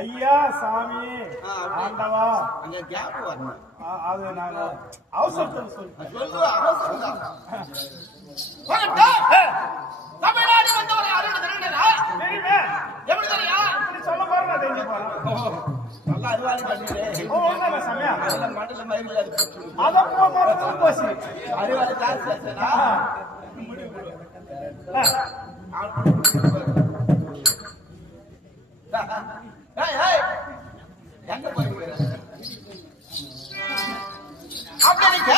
ஐயா சாமி ஆண்டவா அங்க கேப் வரணும். அது நாங்க அவசரத்துல சொல்லு அவசரம் தான். தமிழ்நாடு வந்தவரை அருள் தெரியுதா? தெரியுமே. எப்படி தெரியா? இப்படி சொல்ல போறேன் நான் தெரிஞ்சு போறேன். நல்லா அறிவாளி பண்ணிடு. ஒண்ணுமே சாமியா. அதுல மண்டல மயில அத போமா போசி. அறிவாளி கிளாஸ் பேசுறா. ஏய் ஏய் எங்க போறீங்க? அப்படிங்க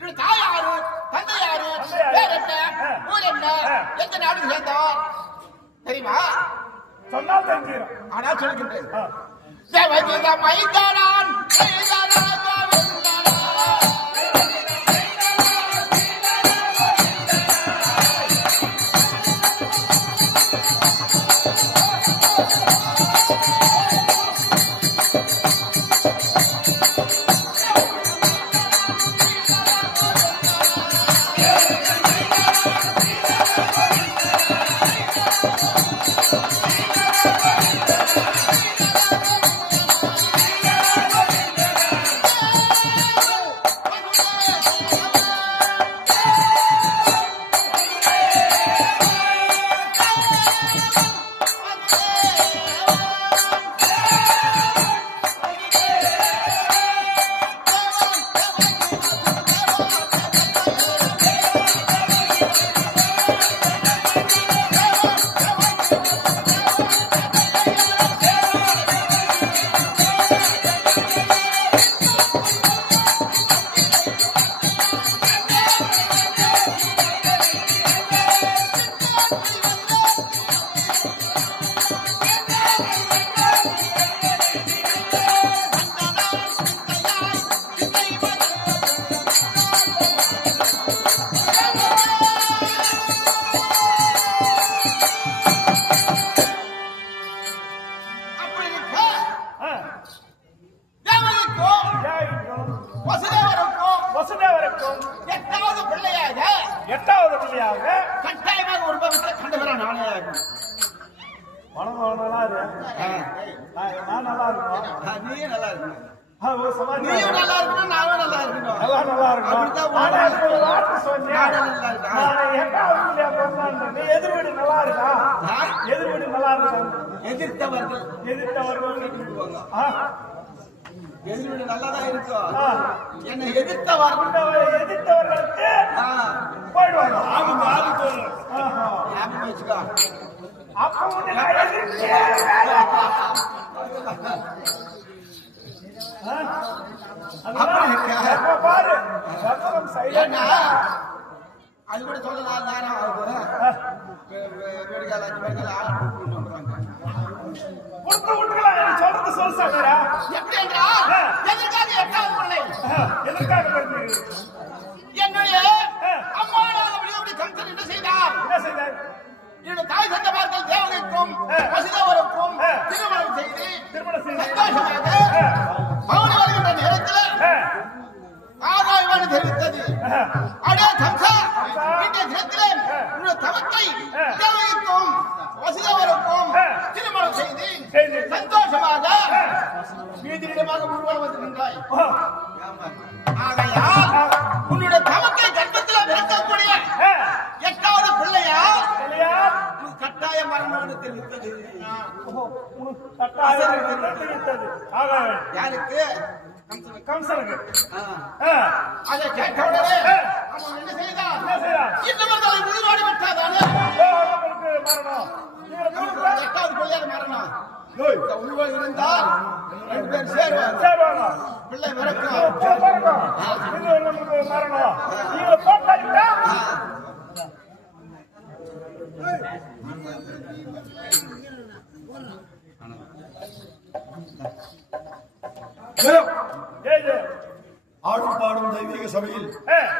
இது தாய் யாரு தந்தை யாரு பேர் என்ன ஊர் என்ன எந்த நாடு சேர்ந்தார் தெரியுமா? சொன்னா தெரிஞ்சிடும். ஆனா சொல்லுகின்றேன். தேவகீத மைதானான் எட்டாவது பிள்ளையாக கட்டாயமாக ஒரு பக்கத்தை கண்டுகிறான். நானே பணம் நல்லா இருக்கு. நான் நல்லா இருக்கணும். நீயும் நல்லா இருக்கணும். நீயும் நல்லா இருக்கணும். நானும் நல்லா இருக்கணும். நல்லா இருக்கணும். நீ எதிர்வீடு நல்லா இருக்கா? எதிர்வீடு நல்லா இருக்கா? எதிர்த்தவர்கள் எதிர்வீடு நல்லாதான் இருக்கும். என்னை எதிர்த்தவர்களுக்கு போயிடுவாங்க. வச்சுக்கோ. பாரு அது கூட சொல்ல நேரம் ஆகுது. வெடிக்கால 5 மணிக்கு சொல்றது சொல் சாமியா. எப்படி என்றால் எதற்காக 8வது பிள்ளை? எதற்காக என்னுடைய அம்மாவாக விடுதலை கம்சன் என்ன செய்தார்? என்னுடைய தாய் தந்தைமார்கள் தேவதைக்கும் வசுதேவருக்கும் திருமணம் செய்து சந்தோஷமாக மௌனி வருகின்ற நேரத்தில் ஆதாயமான தெரிவித்தது. அடே கம்சா, இந்த தினத்திலே உன்னுடைய தவத்தை தேவதைக்கும் வசுதேவருக்கும் திருமணம் செய்து சந்தோஷமாக வீதியிடமாக ஊர்வலம் வந்து நின்றாய். ஆகையால் உன்னுடைய தமக்கை கர்ப்பத்தில் பிறக்கக்கூடிய 8வது பிள்ளையா கட்டாய மரணம் தெரிவித்தது. யாருக்கு? கம்சனுக்கு. அதை கேட்டவுடனே அவன் என்ன செய்தான்? இன்னவர்களை முழுவாடி விட்டாதானே மரணம். 8வது பிள்ளையாக மரணம். உருவம் இருந்தால் 2 பேர் சேருவாங்க. பிள்ளை மறக்கும் மரணம். நீங்க போட்டா ஆடும் பாடும் தெய்வீக சபையில்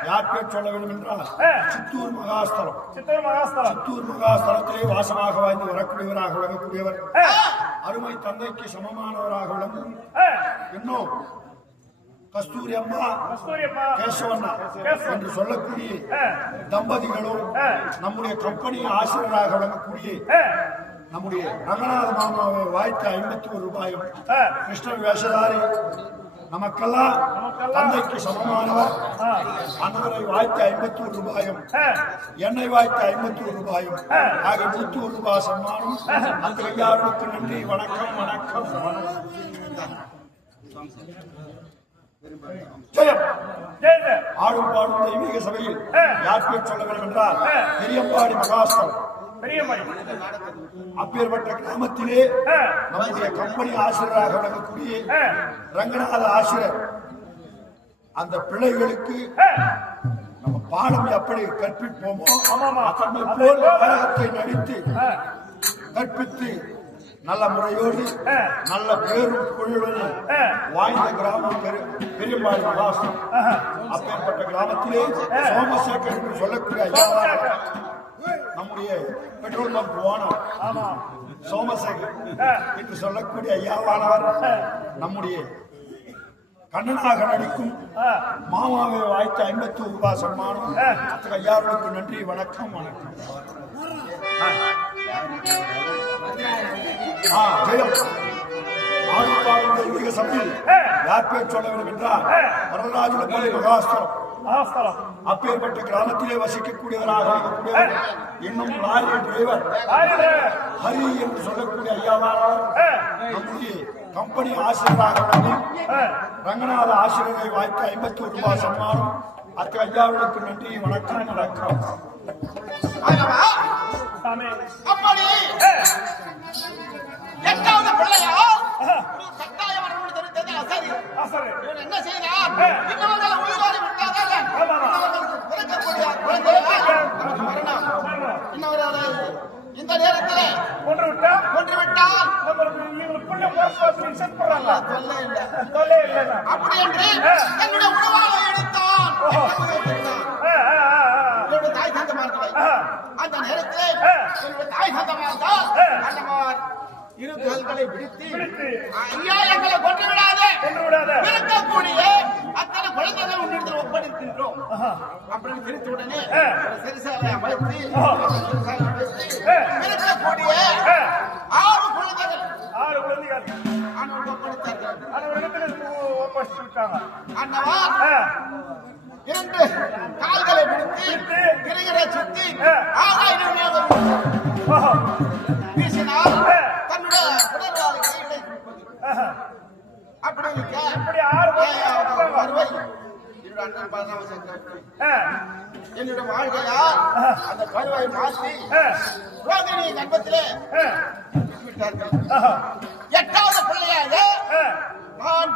யார் பேர் சொல்ல வேண்டும் என்றால் சித்தூர் மகாஸ்தலம். சித்தூர் மகாஸ்தலத்திலே வாசமாக வாய்ந்து வரக்கூடியவராக விளங்கக்கூடியவர், அருமை தந்தைக்கு சமமானவராக விளங்கும் இன்னும் கஸ்தூரி அம்மா கஸ்தூரி அம்மா கேசவண்ணா கேசவன் என்று சொல்லக்கூடிய தம்பதிகளும் நம்முடைய கம்பெனி ஆசிரியராக விளங்கக்கூடிய நம்முடைய ரங்கநாத மாமாவை வாய்த்த 51 ரூபாயும் கிருஷ்ணன் வேஷதாரி நமக்கெல்லாம் தந்தைக்கு சமமானவர் அன்னவரை வாய்த்த 51 ரூபாயும் என்னை வாய்த்த 51 ரூபாயும் ஆக 100 ரூபாய் சன்மானம் அந்த ஐயாவுக்கு நன்றி. வணக்கம் வணக்கம் வணக்கம். ஜெயம். ஆடும் பாடும் தெய்வீக சபையில் யார் பேர் சொல்ல வேண்டும் என்றால் பெரியம்பாடி மகாஸ்தலம் அப்பேற்பட்ட கிராமத்திலே நம்முடைய கம்பெனி ஆசிரியராக விளங்கக்கூடிய ரங்கநாத ஆசிரியர் அந்த பிள்ளைகளுக்கு நம்ம பாடம் எப்படி கற்பிப்போமோ அதனை போல் நாடகத்தை நடித்து கற்பித்து நல்ல முறையோடு நல்ல பேரும் புகழுடன் வாய்ந்த கிராமம் பெரியம்பாடி மகாஸ்தலம். அப்பேற்பட்ட கிராமத்திலே சோமசேகர் என்று சொல்லக்கூடிய நம்முடைய பெட்ரோல் பம்ப் ஓனர் சோமசேகர் என்று சொல்லக்கூடிய ஐயாவானவர் நம்முடைய கண்ணனாக நடிக்கும் மாமாவை வாய்த்த 51 ரூபாய் சன்மானம் ஐயாவுக்கு நன்றி. வணக்கம் வணக்கம். ஜெயம். ஆடும் பாடும் தெய்வீக சபையில் யார் பேர் சொல்ல வேண்டும் என்றால் வரதராஜுலப்பள்ளி மகாஸ்தலம். அப்பேற்பட்ட கிராமத்திலே வசிக்கக்கூடியவராக இருக்கக்கூடியவர் இன்னும் லாரி டிரைவர் ஹரி என்று சொல்லக்கூடிய ஐயாவானவர் நம்முடைய கம்பெனி ஆசிரியராக ரங்கநாத ஆசிரியரை வாய்த்த 51 ரூபாய் சன்மானம் அத்த ஐயாவுக்கு நன்றி. வணக்கம் வணக்கம். அப்படி எட்டாவது பிள்ளையா கட்டாயம் சரி இவன் என்ன செய்தார்? இன்னவர்களை உயிரோடு விட்டார்கள். இன்னவர்களை இந்த நேரத்தில் கொன்று விட்டால் அப்படி என்று என்னுடைய உணவாக எடுத்தான். என்னுடைய தாய் தந்தமார்களை அந்த நேரத்தில் என்னுடைய தாய் தந்தமார்தான் அண்ணமார் இரு கால்களை பிடித்து ஐயா எங்களை கொண்டு விடாதே இருக்கக்கூடிய அத்தனை குழந்தைகள் உன்னிடத்தில் ஒப்படைக்கின்றோம் அப்படின்னு பிரித்த உடனே சிறுசாலை அமைத்து இருக்கக்கூடிய 6 குழந்தைகள் ஒப்படைத்தார்கள். அண்ணவார் 2 கால்களை பிடித்து கிரிகளை சுத்தி ஆகாய வீசினால் தன்னுடைய உடல்வாளை கையிலே அப்படி வருவாய் என்னுடைய வாழ்க்கையா அந்த கருவாய் மாற்றி ரோகிணியை கர்ப்பத்திலே விட்டார்கள். 8வது பிள்ளையாக நான்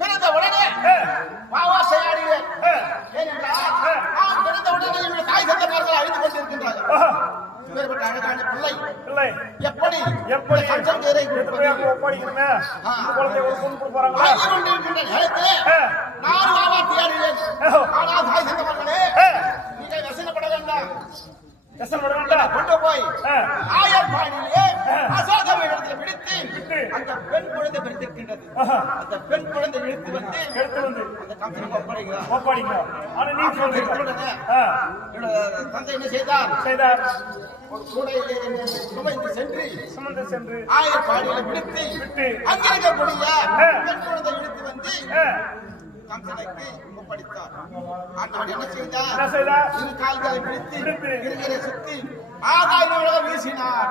பிறந்த உடனே பாவாசை ஆடினேன். ஏனென்றால் நான் பிறந்த உடனே என்னுடைய தாய் தந்தமார்கள் அழிந்து கொண்டிருக்கின்றார்கள். அழகான பிள்ளை எப்படி நான் வாவாத்தி ஆடினேன். ஆனால் தாய் தந்தமார்களே நீங்கள் வசனப்பட வேண்டாம். கொண்டு போய் ஆயர்பாடியிலே அசோகமை இடத்தில் பிடித்து அந்த பெண் குழந்தை பிடித்திருக்கின்றது. அந்த பெண் குழந்தை எடுத்து வந்து அந்த கம்பெனிக்கு ஒப்படைக்கிறார். தந்தை என்ன செய்தார்? ஒரு கூடையிலே சுமந்து சென்று ஆயர்பாடியில பிடித்து அங்கிருக்கக்கூடிய பெண் குழந்தை எடுத்து வந்து கம்சனுக்கு ஒப்படைத்தார். ஆண்டவன் என்ன செய்தார்? இரு கால்களை பிடித்து இருக்கிற சுத்தி ஆகாய வீசினார்.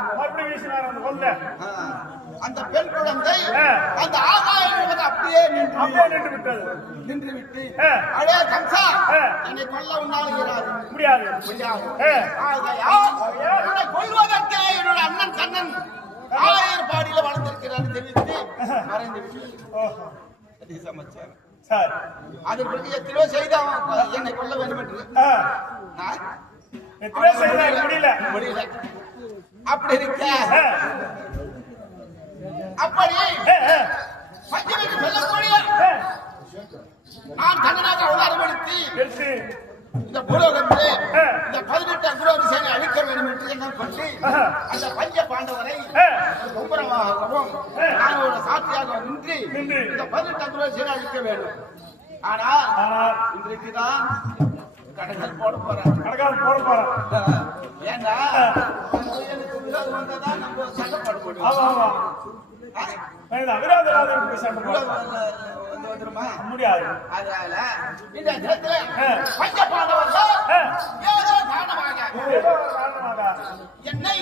அந்த பெண் குழந்தை அந்த ஆகாய அப்படியே நின்று விட்டு அடே கம்சா என்னை கொல்ல உன்னால முடியாது. கொள்வதற்கே என்னோட அண்ணன் கண்ணன் ஆயர்பாடியில வளர்ந்திருக்கிறார் தெரிவித்து மறைந்து விட்டு சமைச்சார். அதற்கு எத்தனையோ செய்த என்னை கொல்ல வேண்டும் என்று முடியல. அப்படி இருக்க அப்படி சொல்லக்கூடிய நான் கண்ணனாக அவதாரம் எடுத்து இந்த பூலோகத்திலே இந்த 18 அங்குரோசேனை அழிக்க வேண்டும் என்று எண்ணம் கொண்டு அந்த பஞ்ச பாண்டவரை ஒப்புரமாகவும் நான் ஒரு சாட்சியாக நின்று இந்த 18 அங்குரோசேனை அழிக்க வேண்டும். ஆனால் இன்றைக்குதான் கடற்கரை போட போறேன். ஏன்னா எனக்கு விரோதம் வந்ததான் நம்ம சண்டை போட முடியாது. அதனால இந்த இடத்துல பஞ்ச பாண்டவர்கள் ஏதோ காரணமாக என்னை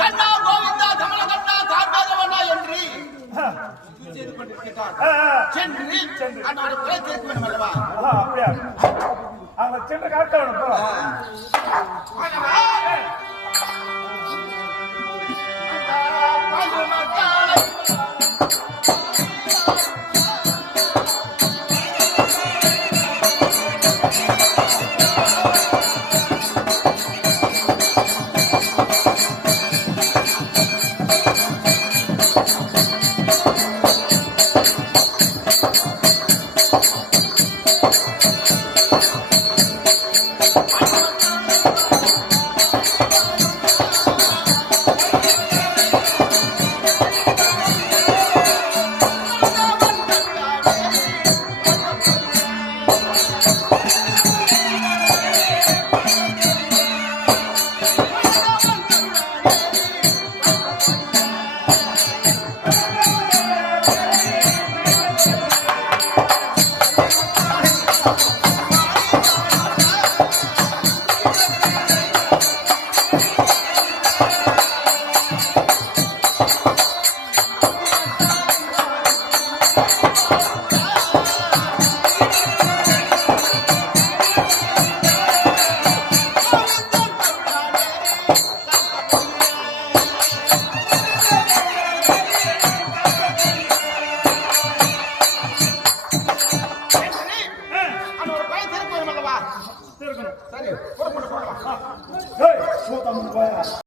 கண்ணா கோவிந்தா கமல கண்ணா கார்மேகவண்ணா என்று செய்து கொண்டிருக்கிறார். சென்று அன்னோட குறை தீர்க்க வேண்டும் அல்லவா? அப்படியா? அவங்க சென்று காட்ட வேணும். சரி, புறப்பட்டு போகலாம்.